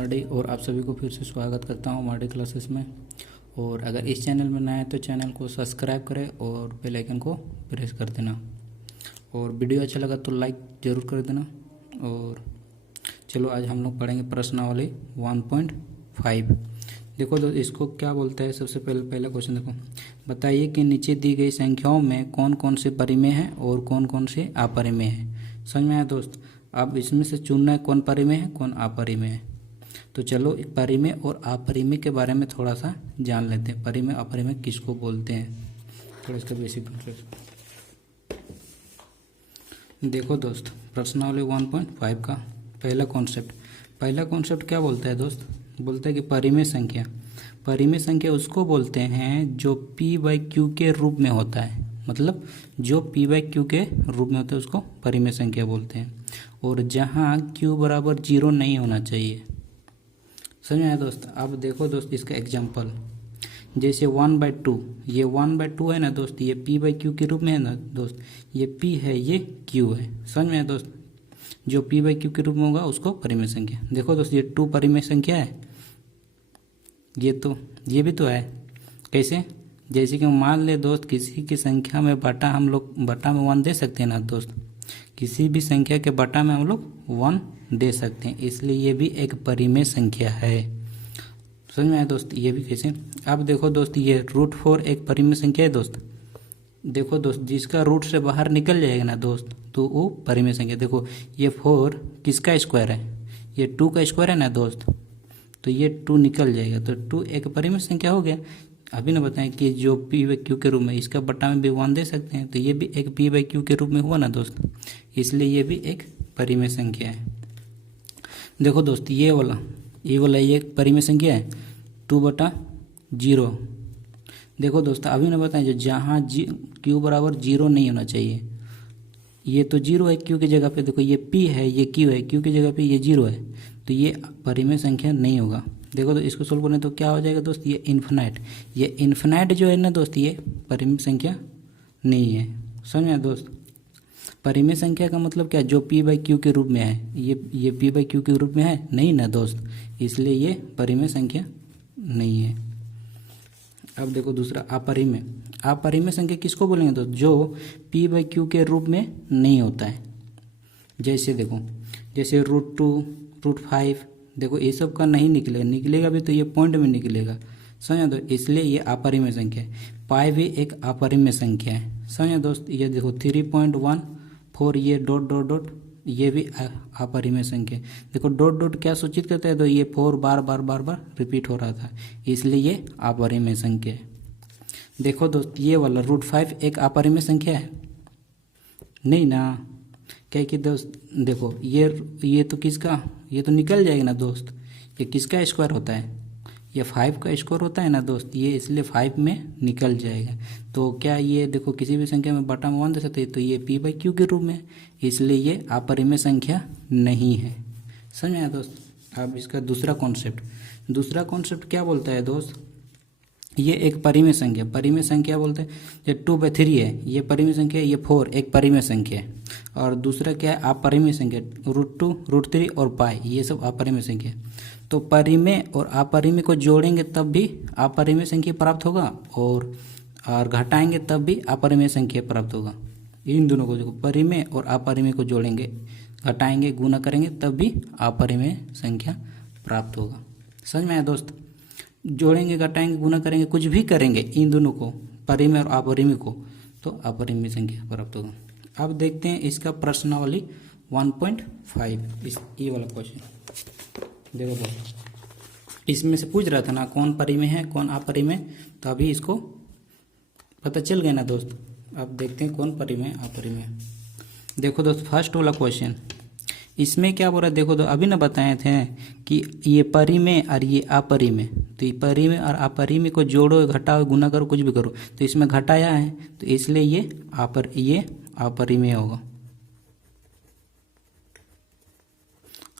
मार्डी और आप सभी को फिर से स्वागत करता हूं मार्डी क्लासेस में। और अगर इस चैनल में नया है तो चैनल को सब्सक्राइब करें और बेल आइकन को प्रेस कर देना। और वीडियो अच्छा लगा तो लाइक ज़रूर कर देना। और चलो आज हम लोग पढ़ेंगे प्रश्नावली 1.5। देखो तो इसको क्या बोलता है। सबसे पहला क्वेश्चन देखो, बताइए कि नीचे दी गई संख्याओं में कौन कौन से परिमेय हैं और कौन कौन से अपरिमेय हैं। समझ में आया दोस्त? अब इसमें से चुनना है कौन परिमेय है कौन अपरिमेय है। तो चलो एक परिमेय और अपरिमेय के बारे में थोड़ा सा जान लेते हैं। परिमेय अपरिमेय किसको बोलते हैं, थोड़ा इसका बेसिक नॉलेज। देखो दोस्त, प्रश्नावली 1.5 का पहला कॉन्सेप्ट क्या बोलता है दोस्त? बोलता है कि परिमेय संख्या उसको बोलते हैं जो p/q के रूप में होता है। मतलब जो p/q के रूप में होता है उसको परिमेय संख्या बोलते हैं। और जहाँ q बराबर 0 नहीं होना चाहिए। समझ में आया दोस्त? अब देखो दोस्त इसका एग्जाम्पल, जैसे 1/2, ये 1/2 है ना दोस्त, ये p/q के रूप में है ना दोस्त। ये p है, ये q है। समझ में आया दोस्त? जो p/q के रूप में होगा उसको परिमेय संख्या। देखो दोस्त ये 2 परिमेय संख्या है, ये भी तो है। कैसे? जैसे कि मान ले दोस्त किसी की संख्या में बटा हम लोग बटा में 1 दे सकते हैं ना दोस्त। किसी भी संख्या के बटा में हम लोग 1 दे सकते हैं, इसलिए ये भी एक परिमेय संख्या है। समझ में आया दोस्त? ये भी कैसे? अब देखो दोस्त ये √4 एक परिमेय संख्या है दोस्त। देखो दोस्त जिसका रूट से बाहर निकल जाएगा ना दोस्त तो वो परिमेय संख्या। देखो ये 4 किसका स्क्वायर है? ये 2 का स्क्वायर है ना दोस्त, तो ये 2 निकल जाएगा, तो 2 एक परिमेय संख्या हो गया। अभी ना बताएं कि जो p/q के रूप में, इसका बटा में भी 1 दे सकते हैं, तो ये भी एक p/q के रूप में हुआ ना दोस्त, इसलिए ये भी एक परिमेय संख्या है। देखो दोस्त ये वाला ये एक परिमेय संख्या है 2/0। देखो दोस्त अभी ना बताएं जो जहाँ q बराबर 0 नहीं होना चाहिए। ये तो 0 है q की जगह पे, देखो ये p है, ये q है, q की जगह पे ये 0 है, तो ये परिमेय संख्या नहीं होगा। देखो तो इसको सोल्व करें तो क्या हो जाएगा दोस्त? ये इन्फिनाइट जो है ना दोस्त, ये परिमेय संख्या नहीं है। समझ में दोस्त? परिमेय संख्या का मतलब क्या? जो p/q के रूप में है। ये p/q के रूप में है नहीं ना दोस्त, इसलिए ये परिमेय संख्या नहीं है। अब देखो दूसरा अपरिमेय संख्या किसको बोलेंगे दोस्त? जो p/q के रूप में नहीं होता है। जैसे देखो जैसे √2 √5, देखो ये सब का नहीं निकलेगा भी तो ये पॉइंट में निकलेगा। समझो तो इसलिए ये अपरिमेय संख्या है। पाई भी एक अपरिमेय संख्या है। समझो दोस्त? ये देखो 3.14, ये डॉट ये भी अपरिमेय संख्या है। देखो डॉट क्या सूचित करता है? तो ये 4 बार रिपीट हो रहा था, इसलिए ये अपरिमेय संख्या है। देखो दोस्त ये वाला √5 एक अपरिमेय संख्या है नहीं ना। क्या कि दोस्त देखो ये तो किसका, ये तो निकल जाएगा ना दोस्त। ये किसका स्क्वायर होता है? ये 5 का स्क्वायर होता है ना दोस्त, ये इसलिए 5 में निकल जाएगा। तो क्या ये देखो किसी भी संख्या में बटा में 1 दे सकते हैं, तो ये p/q के रूप में, इसलिए ये अपरिमेय संख्या नहीं है। समझ में आया दोस्त? अब इसका दूसरा कॉन्सेप्ट क्या बोलता है दोस्त? ये एक परिमेय संख्या बोलते हैं। ये 2/3 है, ये परिमेय संख्या है। ये 4 एक परिमेय संख्या है। और दूसरा क्या है? अपरिमेय संख्या, √2 √3 और पाई, ये सब अपरिमेय संख्या। तो परिमेय और अपरिमेय को जोड़ेंगे तब भी अपरिमेय संख्या प्राप्त होगा, और घटाएंगे तब भी अपरिमेय संख्या प्राप्त होगा। इन दोनों को देखो, परिमेय और अपरिमेय को जोड़ेंगे, घटाएंगे, गुना करेंगे तब भी अपरिमेय संख्या प्राप्त होगा। समझ में आया दोस्त? जोड़ेंगे, घटाएंगे, गुना करेंगे, कुछ भी करेंगे इन दोनों को, परिमेय और अपरिमेय को, तो अपरिमेय संख्या प्राप्त होगा। अब देखते हैं इसका प्रश्नावली 1.5, ये वाला क्वेश्चन। देखो दोस्त इसमें से पूछ रहा था ना कौन परिमेय है कौन अपरिमेय, तो अभी इसको पता चल गया ना दोस्त। अब देखते हैं कौन परिमेय अपरिमेय। देखो दोस्त फर्स्ट वाला क्वेश्चन, इसमें क्या बोल रहा है? देखो तो अभी ना बताए थे कि ये परिमेय और ये अपरिमेय, तो ये परिमेय और अपरिमेय को जोड़ो, घटाओ, गुना करो, कुछ भी करो, तो इसमें घटाया है, तो इसलिए ये अपरिमेय होगा,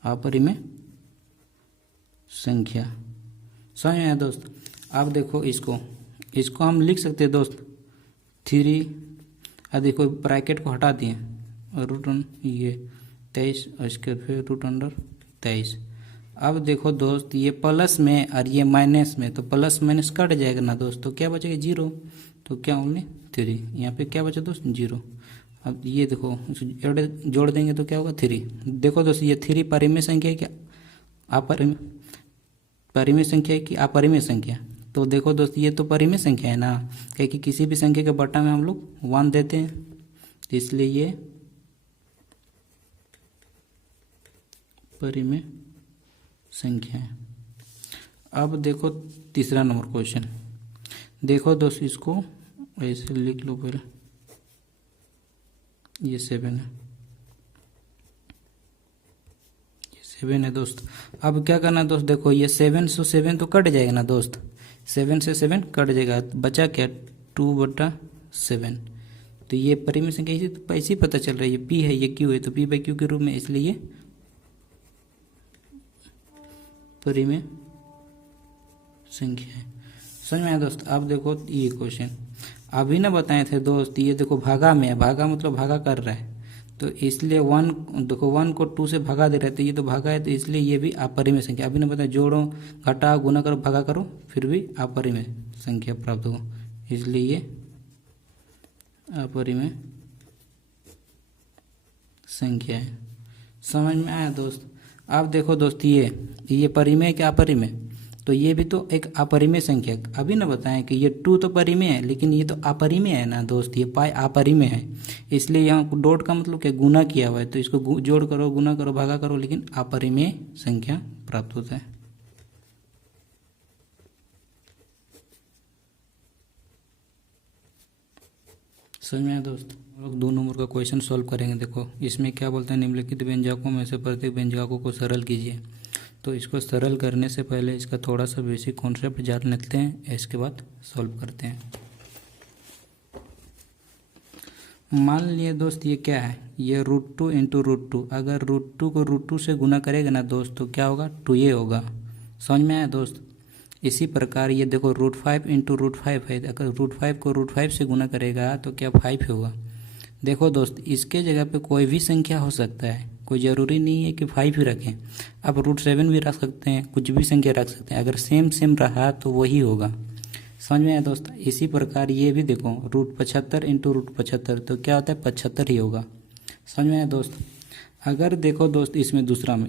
अपरिमेय संख्या। समझ में आया दोस्त? अब देखो इसको हम लिख सकते हैं दोस्त 3, देखो ब्रैकेट को हटा दिए, √, ये 23 और इसके फिर √23। अब देखो दोस्त, ये प्लस में और ये माइनस में, तो प्लस माइनस कट जाएगा ना दोस्त, तो क्या बचेगा 0। तो क्या ओनली 3, यहाँ पे क्या बचा दोस्त 0। अब ये देखो जोड़ देंगे तो क्या होगा 3। देखो दोस्त, ये 3 परिमेय संख्या है क्या परिमेय संख्या है कि अपरिमेय संख्या। तो देखो दोस्त, ये तो परिमेय संख्या है ना, क्योंकि किसी भी संख्या के बटा में हम लोग 1 देते हैं, तो इसलिए ये परिमेय संख्या है। अब देखो तीसरा नंबर क्वेश्चन, देखो दोस्त, इसको ऐसे लिख लो पहले, ये 7 है, ये 7 है दोस्त। अब क्या करना दोस्त, देखो ये 7 से 7 तो कट जाएगा ना दोस्त, 7 से 7 कट जाएगा, बचा क्या 2/7। तो ये परिमेय संख्या इसी तो ऐसे ही पता चल रहा है, ये P है ये Q है, तो P/Q के रूप में, इसलिए ये परिमेय संख्या है। समझ में आया दोस्त। अब देखो ये क्वेश्चन अभी ना बताए थे दोस्त, ये देखो भागा में है, भागा मतलब भागा कर रहा है, तो इसलिए 1 देखो 1 को 2 से भगा दे रहे थे, ये तो भागा है, तो इसलिए ये भी अपरिमेय संख्या। अभी ना बताया जोड़ो घटाओ गुना करो भागा करो फिर भी अपरिमेय संख्या प्राप्त हो, इसलिए ये अपरिमेय संख्या है। समझ में आया दोस्त। अब देखो दोस्त, ये परिमेय क्या अपरिमेय, तो ये भी तो एक अपरिमेय संख्या। अभी ना बताएं कि ये 2 तो परिमेय है, लेकिन ये तो अपरिमेय है ना दोस्त, ये पाई अपरिमेय है, इसलिए यहाँ डॉट का मतलब क्या गुना किया हुआ है, तो इसको जोड़ करो गुना करो भागा करो, लेकिन अपरिमेय संख्या प्राप्त होता है। समझ में आया दोस्त। हम लोग 2 नंबर का क्वेश्चन सॉल्व करेंगे। देखो इसमें क्या बोलते हैं, निम्नलिखित व्यंजकों में से प्रत्येक व्यंजकों को सरल कीजिए। तो इसको सरल करने से पहले इसका थोड़ा सा बेसिक कॉन्सेप्ट जान लेते हैं, इसके बाद सॉल्व करते हैं। मान लिए दोस्त, ये क्या है, ये √2 इंटू √2। अगर √2 को √2 से गुना करेगा ना दोस्त, तो क्या होगा 2a होगा। समझ में आया दोस्त। इसी प्रकार ये देखो √5 इंटू √5 है, अगर √5 को √5 से गुना करेगा तो क्या 5 होगा। देखो दोस्त, इसके जगह पे कोई भी संख्या हो सकता है, कोई ज़रूरी नहीं है कि 5 ही रखें, आप √7 भी रख सकते हैं, कुछ भी संख्या रख सकते हैं, अगर सेम रहा तो वही होगा। समझ में आया दोस्त। इसी प्रकार ये भी देखो √75 इंटू √75, तो क्या होता है 75 ही होगा। समझ में आया दोस्त। अगर देखो दोस्त, इसमें दूसरा में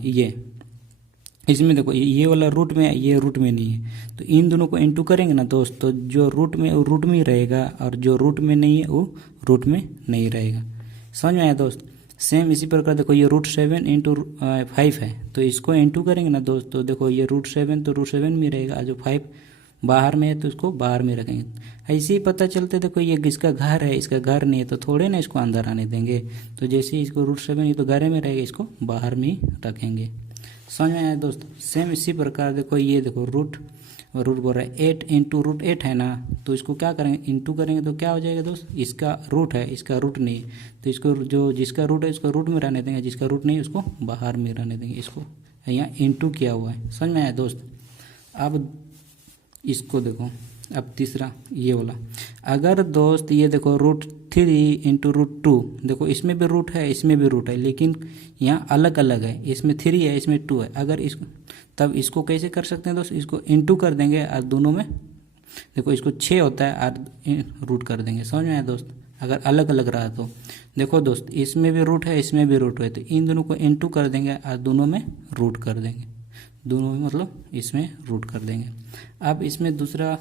इसमें देखो ये वाला रूट में है, ये रूट में नहीं है, तो इन दोनों को इंटू करेंगे ना दोस्त, तो जो रूट में वो रूट में ही रहेगा, और जो रूट में नहीं है वो रूट में नहीं रहेगा। समझ में आया दोस्त। सेम इसी प्रकार देखो ये √7 इंटू 5 है, तो इसको इंटू करेंगे ना दोस्त, तो देखो ये √7 तो √7 में रहेगा, और जो 5 बाहर में है तो इसको बाहर में रखेंगे। ऐसे ही पता चलते देखो ये इसका घर है, इसका घर नहीं है, तो थोड़े ना इसको अंदर आने देंगे, तो जैसे ही इसको √7 ये तो घर में रहेगा, इसको बाहर में ही रखेंगे। समझ में आया दोस्त। सेम इसी प्रकार देखो ये देखो रूट बोल रहा है 8 इंटू √8 है ना, तो इसको क्या करेंगे इंटू करेंगे, तो क्या हो जाएगा दोस्त, इसका रूट है इसका रूट नहीं, तो इसको जो जिसका रूट है इसको रूट में रहने देंगे, जिसका रूट नहीं उसको बाहर में रहने देंगे, इसको यहाँ इंटू किया हुआ है। समझ में आया दोस्त। अब इसको देखो, अब तीसरा ये वाला, अगर दोस्त ये देखो √3 इंटू √2, देखो इसमें भी रूट है इसमें भी रूट है, लेकिन यहाँ अलग अलग है, इसमें 3 है इसमें 2 है। अगर इसको तब इसको कैसे कर सकते हैं दोस्त, इसको इंटू कर देंगे और दोनों में देखो इसको 6 होता है और रूट कर देंगे। समझ में आया दोस्त। अगर अलग अलग रहा तो देखो दोस्त, इसमें भी रूट है इसमें भी रूट है, तो इन दोनों को इंटू कर देंगे और दोनों में रूट कर देंगे, दोनों में मतलब इसमें रूट कर देंगे। अब इसमें दूसरा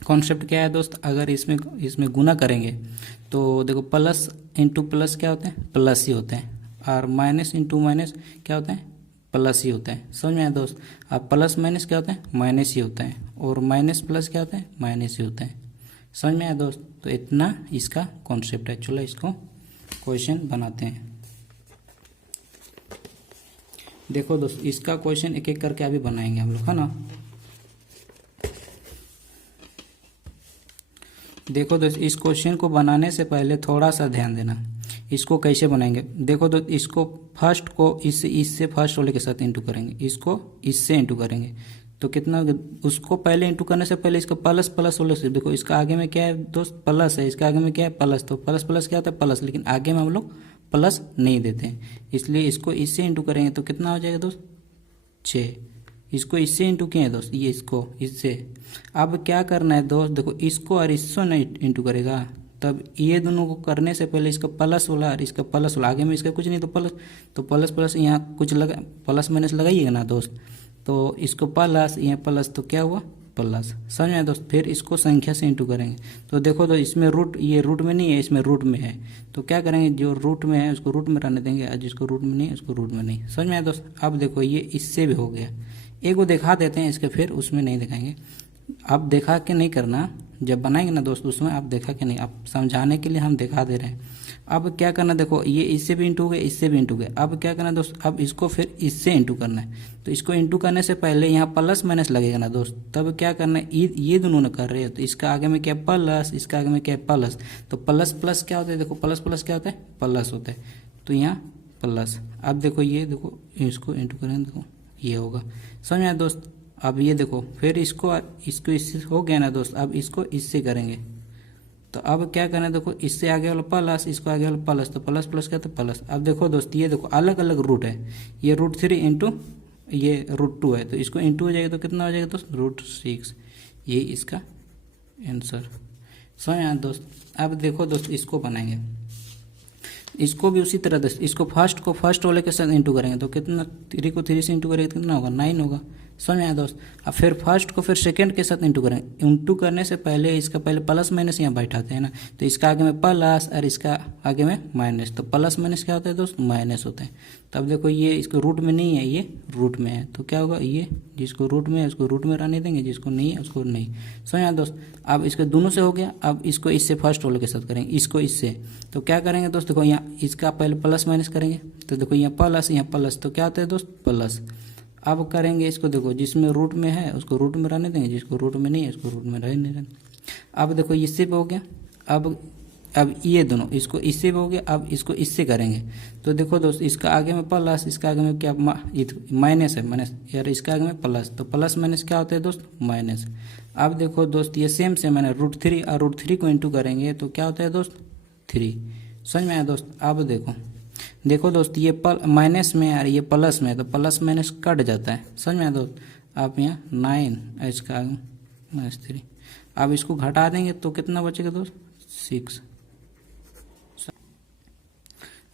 कॉन्सेप्ट क्या है दोस्त, अगर इसमें गुना करेंगे तो देखो प्लस इंटू प्लस क्या होते हैं प्लस ही होते हैं, और माइनस इंटू माइनस क्या होता है प्लस ही होता है। समझ में आया दोस्त। अब प्लस माइनस क्या होता है माइनस ही होता है, और माइनस प्लस क्या होता है माइनस ही होता है। समझ में आया दोस्त। तो इतना इसका कॉन्सेप्ट है। चलो इसको क्वेश्चन बनाते हैं। देखो दोस्त, इसका क्वेश्चन एक एक करके अभी बनाएंगे हम लोग, है ना। देखो दोस्त, इस क्वेश्चन को बनाने से पहले थोड़ा सा ध्यान देना, इसको कैसे बनाएंगे। देखो दोस्त, इसको फर्स्ट को इससे फर्स्ट वाले के साथ इंटू करेंगे, इसको इससे इंटू करेंगे, तो कितना उसको पहले इंटू करने से पहले इसका प्लस प्लस वाले से देखो, इसका आगे में क्या है दोस्त प्लस है, इसके आगे में क्या है प्लस, तो प्लस प्लस क्या होता है प्लस, लेकिन आगे में हम लोग प्लस नहीं देते हैं, इसलिए इसको इससे इंटू करेंगे तो कितना हो जाएगा दोस्त 6। इसको इससे इंटू किए हैं दोस्त, ये इसको इससे। अब क्या करना है दोस्त, देखो इसको और इसको नहीं इंटू करेगा, तब ये दोनों को करने से पहले इसका प्लस वाला और इसका प्लस वाला, आगे में इसका कुछ नहीं तो प्लस, तो प्लस प्लस यहाँ कुछ लगा, प्लस माइनस लगाइएगा ना दोस्त, तो इसको प्लस यहाँ प्लस, तो क्या हुआ प्लस। समझ में आया दोस्त। फिर इसको संख्या से इंटू करेंगे, तो देखो तो इसमें रूट, ये रूट में नहीं है, इसमें रूट में है, तो क्या करेंगे जो रूट में है उसको रूट में रहने देंगे और जिसको रूट में नहीं है उसको रूट में नहीं। समझ में आया दोस्त। अब देखो ये इससे भी हो गया, एक वो दिखा देते हैं इसके, फिर उसमें नहीं दिखाएंगे। अब देखा के नहीं करना, जब बनाएंगे ना दोस्त उसमें आप देखा के नहीं, आप समझाने के लिए हम दिखा दे रहे हैं। अब क्या करना, देखो ये इससे भी इंटू हो गया, इससे भी इंटू गया। अब क्या करना दोस्त, अब इसको फिर इससे इंटू करना है, तो इसको इंटू करने से पहले यहाँ प्लस माइनस लगेगा ना दोस्त, तब क्या करना है, ये दोनों ने कर रहे हैं, तो इसका आगे में क्या प्लस, इसका आगे में क्या प्लस, तो प्लस प्लस क्या होता है, देखो प्लस प्लस क्या होता है, प्लस होता है, तो यहाँ प्लस। अब देखो ये देखो इसको इंटू करेंगे, देखो ये होगा। समझ में आया दोस्त। अब ये देखो फिर इसको इससे हो गया ना दोस्त, अब इसको इससे करेंगे, तो अब क्या करना है, देखो इससे आगे वाला प्लस, इसको आगे वाला प्लस, तो प्लस प्लस क्या था प्लस। अब देखो दोस्त ये देखो अलग अलग रूट है, ये √3 इंटू ये √2 है, तो इसको इंटू हो जाएगा तो कितना हो जाएगा दोस्त, √6। ये इसका आंसर। समझ आया दोस्त। अब देखो दोस्त इसको बनाएंगे, इसको भी उसी तरह दोस्त, इसको फर्स्ट को फर्स्ट वाले के साथ इंटू करेंगे, तो कितना 3 को 3 से इंटू करेंगे तो कितना होगा 9 होगा। समझ में आया दोस्त। अब फिर फर्स्ट को फिर सेकंड के साथ इंटू करेंगे, इंटू करने से पहले इसका पहले प्लस माइनस यहाँ बैठाते हैं ना, तो इसका आगे में प्लस और इसका आगे में माइनस, तो प्लस माइनस क्या होता है दोस्त, माइनस होता है। तब देखो ये इसको रूट में नहीं है, ये रूट में है, तो क्या होगा, ये जिसको रूट में है उसको रूट में रहने देंगे, जिसको नहीं है उसको नहीं। समझ आया दोस्त। अब इसके दोनों से हो गया, अब इसको इससे फर्स्ट वाले के साथ करेंगे, इसको इससे, तो क्या करेंगे दोस्त, देखो यहाँ इसका पहले प्लस माइनस करेंगे, तो देखो यहाँ प्लस यहाँ प्लस, तो क्या होता है दोस्त प्लस। अब करेंगे इसको, देखो जिसमें रूट में है उसको रूट में रहने देंगे, जिसको रूट में नहीं है उसको रूट में रहने देंगे। अब देखो इससे भी हो गया, अब ये दोनों, इसको इससे भी हो गया, अब इसको इससे करेंगे, तो देखो दोस्त इसका आगे में प्लस, इसका आगे में क्या माइनस है, माइनस यार, इसका आगे में प्लस, तो प्लस माइनस क्या होता है दोस्त, माइनस। अब देखो दोस्त ये सेम से मैंने √3 और √3 को इंटू करेंगे तो क्या होता है दोस्त 3। समझ में आया दोस्त। अब देखो दोस्त ये माइनस में और ये प्लस में, तो प्लस माइनस कट जाता है। समझ में आया दोस्त। आप यहाँ 9 इसका -3, अब इसको घटा देंगे तो कितना बचेगा दोस्त 6।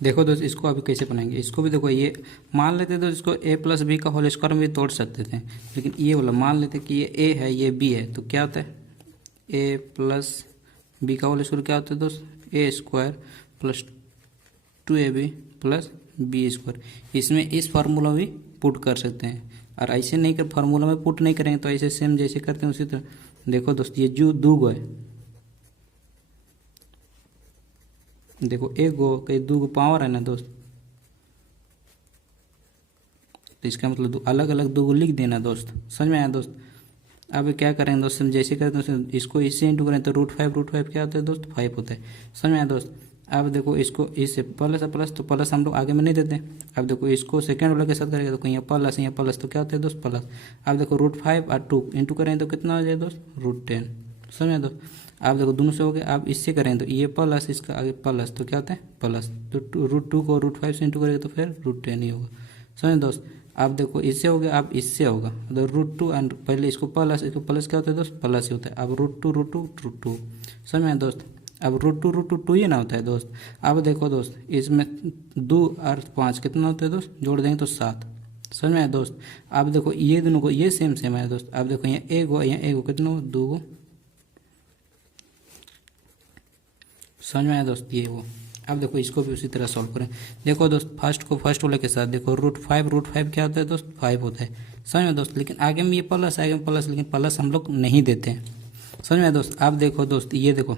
देखो दोस्त इसको अभी कैसे बनाएंगे, इसको भी देखो ये मान लेते तो इसको a + b का होल स्क्वायर में भी तोड़ सकते थे, लेकिन ये वाला मान लेते कि ये a है ये b है, तो क्या होता है a + b का होल स्क्वायर क्या होता है दोस्त a² + 2ab + b²। इसमें इस फार्मूला भी पुट कर सकते हैं, और ऐसे नहीं कर फार्मूला में पुट नहीं करेंगे तो ऐसे सेम जैसे करते हैं उसी तरह। देखो दोस्त ये जो 2 गो है, देखो 1 गो कहीं 2 गो पावर है ना दोस्त, तो इसका मतलब अलग अलग 2 गो लिख देना दोस्त। समझ में आया दोस्त। अब क्या करेंगे दोस्त, हम जैसे करते हैं इसको इससे इंटू करें तो √5 क्या होता है दोस्त 5 होता है। समझ में आया दोस्त। अब देखो इसको इससे प्लस है प्लस, तो प्लस हम लोग आगे में नहीं देते। अब देखो इसको सेकंड वाले के साथ करेंगे तो यहाँ प्लस तो क्या होता है दोस्त प्लस। अब देखो √5 और 2 इंटू करेंगे तो कितना हो जाए दोस्त √10। समझ में दोस्त। अब देखो दोनों से हो गया, अब इससे करेंगे तो ये प्लस इसका आगे प्लस, तो क्या होता है प्लस, तो √2 को √5 से इंटू करेंगे तो फिर √10 ही होगा। समझ दोस्त। अब देखो इससे हो गया, अब इससे होगा तो √2 एंड पहले इसको प्लस क्या होता है दोस्त प्लस ही होता है। अब √2 समझ में दोस्त। अब √2 ही ना होता है दोस्त। अब देखो दोस्त इसमें 2 और 5 कितना होता है दोस्त, जोड़ देंगे तो 7। समझ में आया दोस्त। अब देखो ये दोनों को ये सेम है दोस्त। अब देखो यहाँ 1 गो यहाँ 1 गो कितना हो 2 गो। समझ में आया दोस्त ये वो। अब देखो इसको भी उसी तरह सॉल्व करें। देखो दोस्त फर्स्ट को फर्स्ट वाले के साथ देखो √5 क्या होता है दोस्त 5 होता है। समझ में दोस्त। लेकिन आगे में ये प्लस आगे में प्लस, लेकिन प्लस हम लोग नहीं देते हैं। समझ में दोस्त। अब देखो दोस्त ये देखो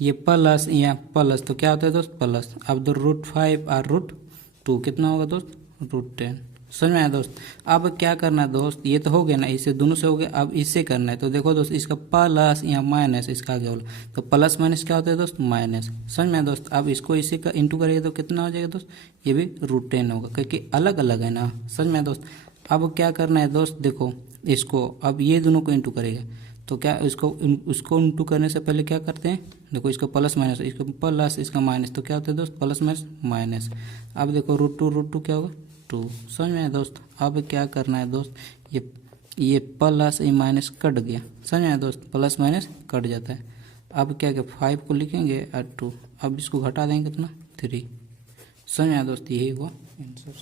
ये प्लस यहाँ प्लस, तो क्या होता है दोस्त प्लस। अब तो √5 और √2 कितना होगा दोस्त √10। समझ में आया दोस्त। अब क्या करना है दोस्त, ये तो हो गया ना, इससे दोनों से हो गया। अब इससे करना है तो देखो दोस्त इसका प्लस यहाँ माइनस, इसका आगे वाला तो प्लस माइनस क्या होता है दोस्त माइनस। समझ में आया दोस्त। अब इसको इसी का इंटू करेंगे तो कितना हो जाएगा दोस्त, ये भी √10 होगा, क्योंकि अलग अलग है ना। समझ में आया दोस्त। अब क्या करना है दोस्त, देखो इसको अब ये दोनों को इंटू करेगा तो क्या उसको इंटू करने से पहले क्या करते हैं, देखो इसका प्लस माइनस, इसका प्लस इसका माइनस, तो क्या होता है दोस्त प्लस माइनस माइनस। अब देखो √2 क्या होगा 2। समझ में आया दोस्त। अब क्या करना है दोस्त, ये प्लस ये माइनस कट गया। समझ में आया दोस्त, प्लस माइनस कट जाता है। अब क्या क्या 5 को लिखेंगे और 2, अब इसको घटा देंगे कितना 3। समझ में आया दोस्त, यही हुआ आंसर।